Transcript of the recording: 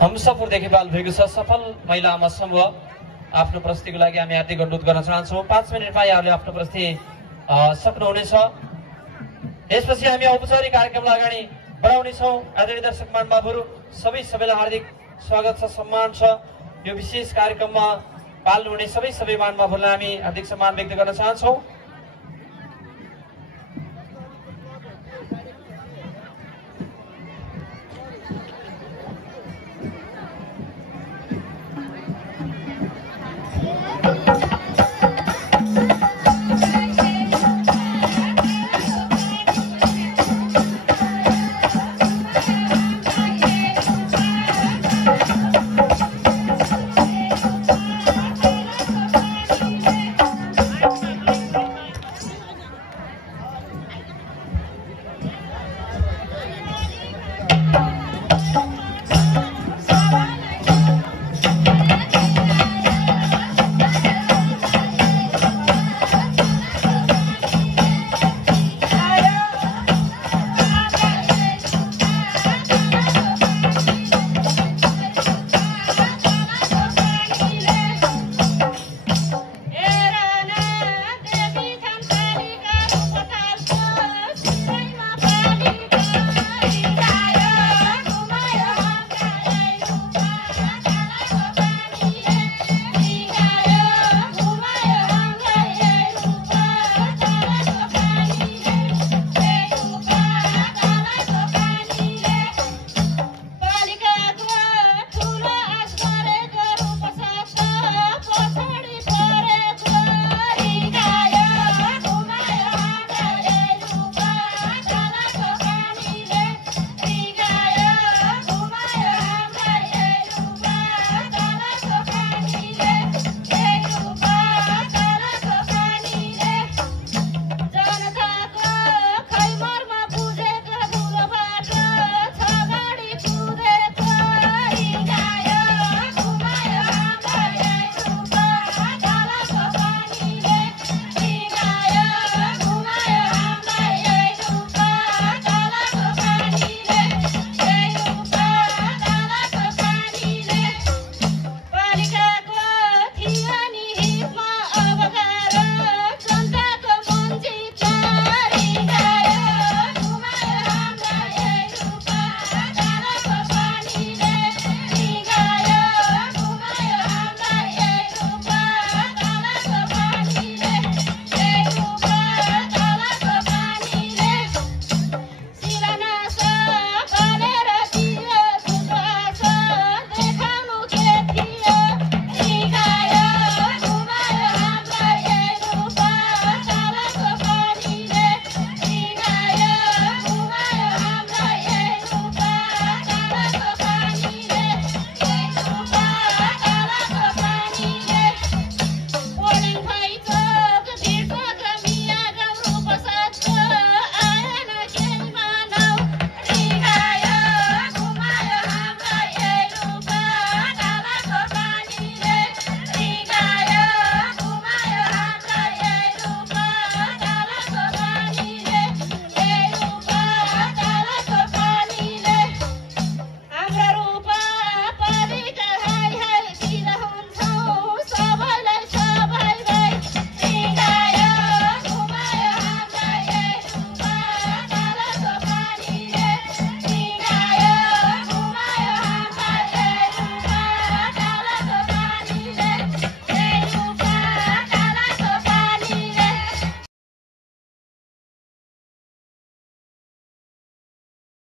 हम्सफुरदेखि पाल भएको छ सफल महिला आमा समूह आफ्नो प्रस्तुतिको लागि हामी हार्दिक अनुरोध गर्न चाहन्छौँ। 5 मिनेटमा यहाँहरूले आफ्नो प्रस्तुति सक्नुहुनेछ। यसपछि हामी औपचारिक कार्यक्रमलाई अगाडि बढाउनेछौँ। आदरणीय दर्शक महानुभावहरू सबैलाई हार्दिक स्वागत छ, सम्मान छ। यो विशेष कार्यक्रममा पाल्नुहुने सबै महानुभावहरूलाई हामी हार्दिक सम्मान व्यक्त गर्न चाहन्छौँ।